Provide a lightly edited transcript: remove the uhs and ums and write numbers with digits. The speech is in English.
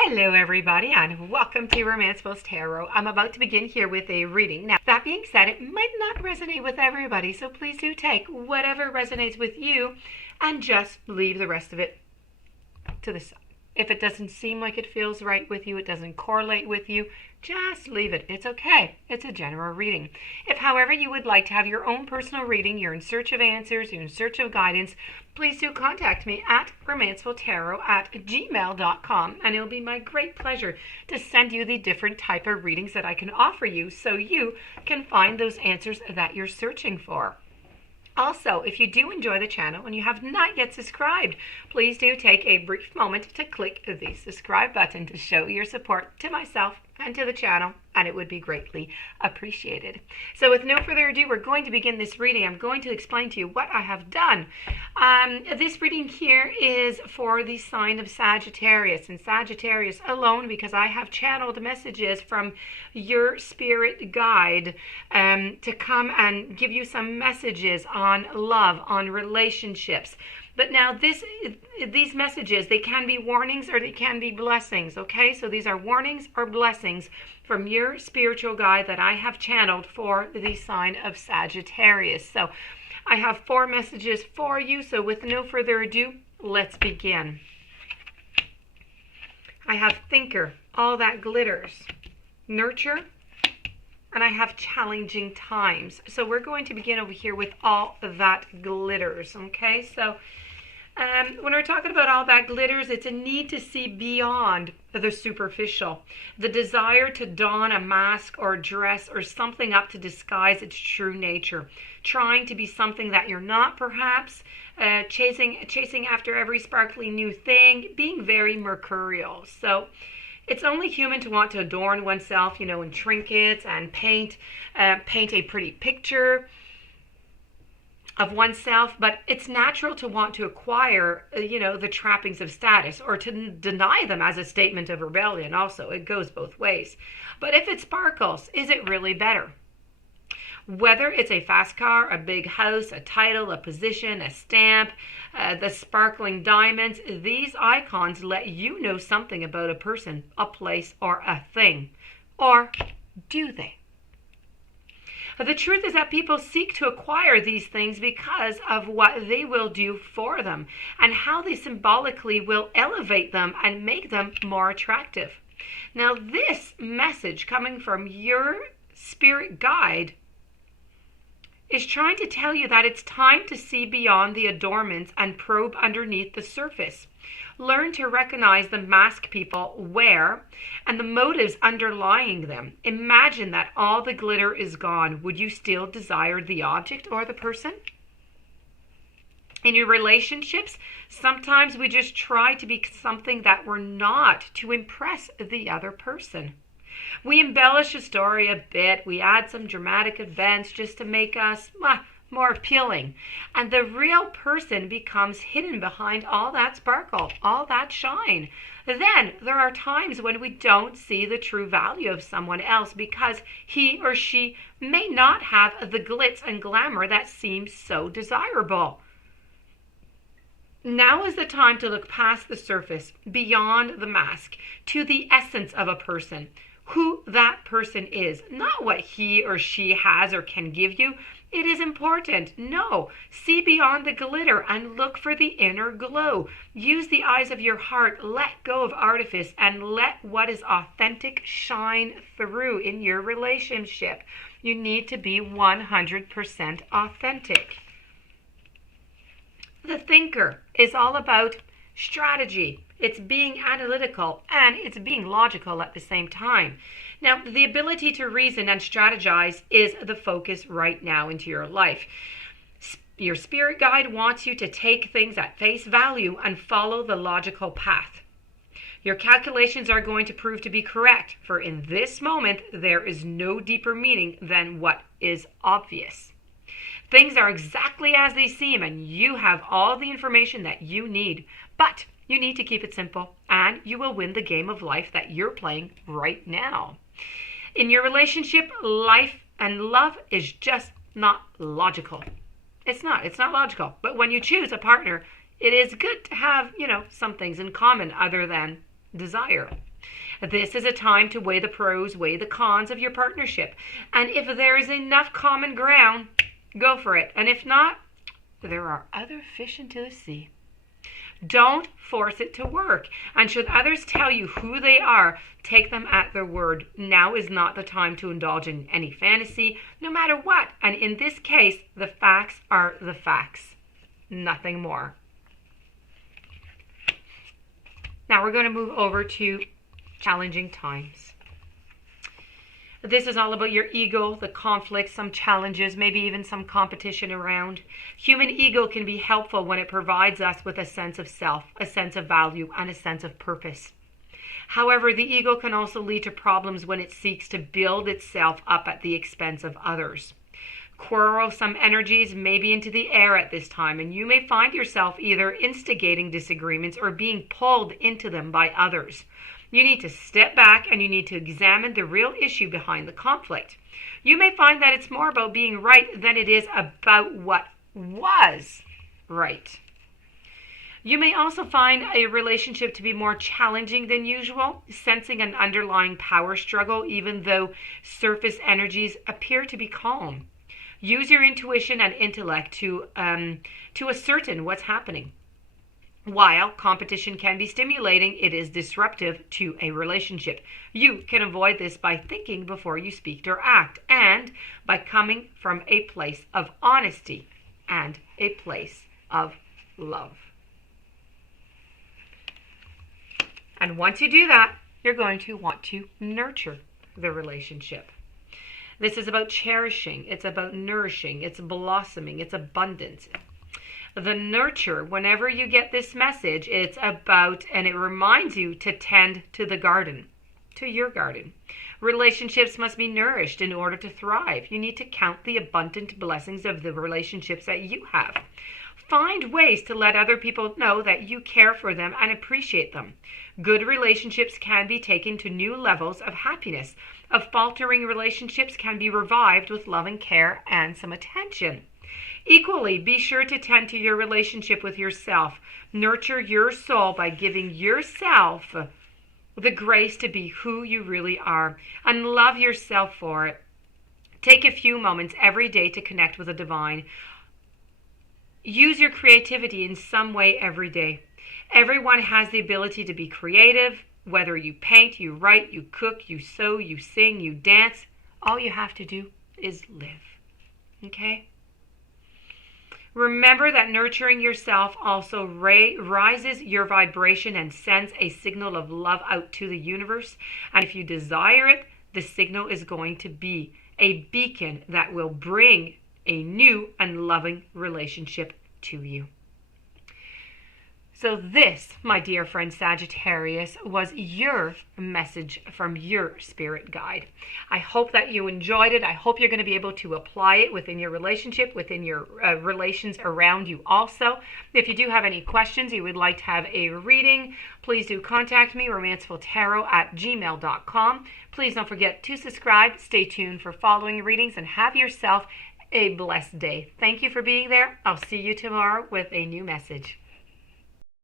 Hello everybody and welcome to Romancefuls Tarot. I'm about to begin here with a reading. Now that being said, it might not resonate with everybody, so please do take whatever resonates with you and just leave the rest of it to the side. If it doesn't seem like it feels right with you, it doesn't correlate with you, just leave it. It's okay. It's a general reading. If, however, you would like to have your own personal reading, you're in search of answers, you're in search of guidance, please do contact me at romancefultarot@gmail.com, and it'll be my great pleasure to send you the different type of readings that I can offer you so you can find those answers that you're searching for. Also, if you do enjoy the channel and you have not yet subscribed, please do take a brief moment to click the subscribe button to show your support to myself and to the channel, and it would be greatly appreciated. So with no further ado, we're going to begin this reading. I'm going to explain to you what I have done. This reading here is for the sign of Sagittarius, and Sagittarius alone, because I have channeled messages from your spirit guide to come and give you some messages on love, on relationships. But now these messages, they can be warnings or they can be blessings, okay? So these are warnings or blessings from your spiritual guide that I have channeled for the sign of Sagittarius. So I have 4 messages for you, so with no further ado, let's begin. I have thinker, all that glitters, nurture, and I have challenging times. So we're going to begin over here with all that glitters, okay? So when we're talking about all that glitters, it's a need to see beyond the superficial, the desire to don a mask or dress or something up to disguise its true nature, trying to be something that you're not, perhaps, chasing after every sparkly new thing, being very mercurial. So it's only human to want to adorn oneself, in trinkets and paint a pretty picture of oneself, but it's natural to want to acquire, the trappings of status, or to deny them as a statement of rebellion also. It goes both ways. But if it sparkles, is it really better? Whether it's a fast car, a big house, a title, a position, a stamp, the sparkling diamonds, these icons let you know something about a person, a place, or a thing. Or do they? The truth is that people seek to acquire these things because of what they will do for them and how they symbolically will elevate them and make them more attractive. Now, this message coming from your spirit guide is trying to tell you that it's time to see beyond the adornments and probe underneath the surface. Learn to recognize the mask people wear and the motives underlying them. Imagine that all the glitter is gone. Would you still desire the object or the person? In your relationships, sometimes we just try to be something that we're not to impress the other person. We embellish a story a bit. We add some dramatic events just to make us more appealing. And the real person becomes hidden behind all that sparkle, all that shine. Then there are times when we don't see the true value of someone else because he or she may not have the glitz and glamour that seems so desirable. Now is the time to look past the surface, beyond the mask, to the essence of a person, who that person is, not what he or she has or can give you. It is important. No, see beyond the glitter and look for the inner glow. Use the eyes of your heart. Let go of artifice and let what is authentic shine through in your relationship. You need to be 100% authentic. The thinker is all about strategy. It's being analytical and it's being logical at the same time. Now, the ability to reason and strategize is the focus right now into your life. Your spirit guide wants you to take things at face value and follow the logical path. Your calculations are going to prove to be correct, for in this moment, there is no deeper meaning than what is obvious. Things are exactly as they seem, and you have all the information that you need, but you need to keep it simple, and you will win the game of life that you're playing right now. In your relationship, life and love is just not logical. It's not logical. But when you choose a partner, it is good to have, some things in common other than desire. This is a time to weigh the pros, weigh the cons of your partnership. And if there is enough common ground, go for it. And if not, there are other fish into the sea. Don't force it to work. And should others tell you who they are, take them at their word. Now is not the time to indulge in any fantasy, no matter what. And in this case, the facts are the facts. Nothing more. Now we're going to move over to challenging times. This is all about your ego, the conflicts, some challenges, maybe even some competition around. Human ego can be helpful when it provides us with a sense of self, a sense of value, and a sense of purpose. However, the ego can also lead to problems when it seeks to build itself up at the expense of others. Quarrelsome energies may be into the air at this time, and you may find yourself either instigating disagreements or being pulled into them by others. You need to step back and you need to examine the real issue behind the conflict. You may find that it's more about being right than it is about what was right. You may also find a relationship to be more challenging than usual, sensing an underlying power struggle even though surface energies appear to be calm. Use your intuition and intellect to ascertain what's happening. While competition can be stimulating, it is disruptive to a relationship. You can avoid this by thinking before you speak or act, and by coming from a place of honesty and a place of love. And once you do that, you're going to want to nurture the relationship. This is about cherishing, it's about nourishing, it's blossoming, it's abundance. The nurture, whenever you get this message, it's about, and it reminds you to tend to the garden, to your garden. Relationships must be nourished in order to thrive. You need to count the abundant blessings of the relationships that you have. Find ways to let other people know that you care for them and appreciate them. Good relationships can be taken to new levels of happiness. Faltering relationships can be revived with loving care and some attention. Equally, be sure to tend to your relationship with yourself. Nurture your soul by giving yourself the grace to be who you really are, and love yourself for it. Take a few moments every day to connect with the divine. Use your creativity in some way every day. Everyone has the ability to be creative, whether you paint, you write, you cook, you sew, you sing, you dance. All you have to do is live. Okay? Remember that nurturing yourself also rises your vibration and sends a signal of love out to the universe. And if you desire it, the signal is going to be a beacon that will bring a new and loving relationship to you. So this, my dear friend Sagittarius, was your message from your spirit guide. I hope that you enjoyed it. I hope you're going to be able to apply it within your relationship, within your relations around you also. If you do have any questions, you would like to have a reading, please do contact me, romancefultarot@gmail.com. Please don't forget to subscribe, stay tuned for following readings, and have yourself a blessed day. Thank you for being there. I'll see you tomorrow with a new message.